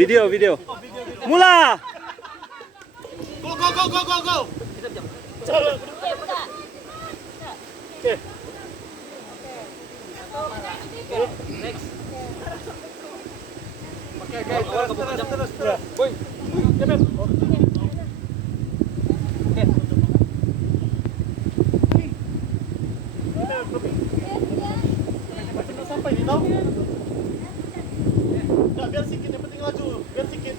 Video. Mula. Go. Oke. Next. Terus. Boy. Cepet. Sampai di tau? Nggak, biar sikit, yang penting laju. Biar sikit.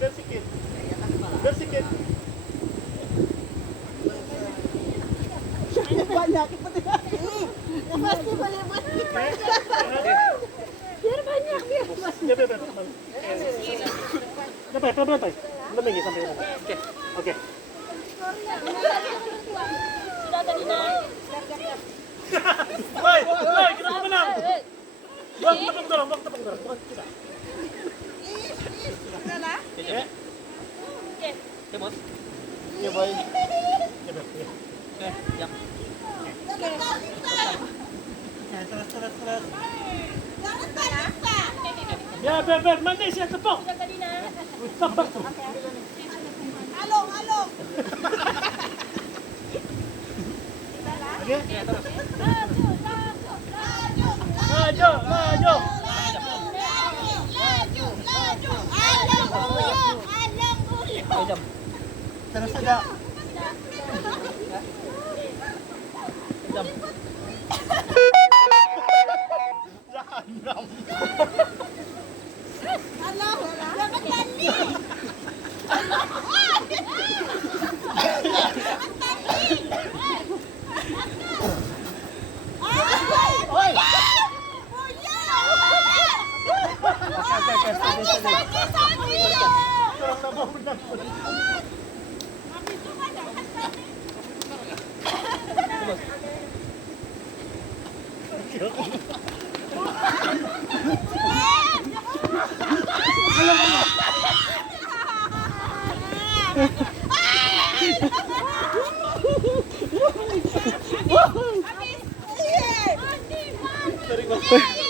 Banyak, pasti banyak. Biar banyak, biar banyak. Cepet. Lempengi sampai ini. Oke. Sudah tadi naik. Woi, kita menang. Bang, tepung dorong. Bukan kita. Oke. Mas. Iya, boy. Cepet. Oke, siap. Terus. Ya, beb, manis ya tepung. Sudah tadi naik. Tepung tuh. Along. Oke. Iya, terus. Maju. Oke, jam. Terus aja. Jam. Jangan tadi. Oi. Habis.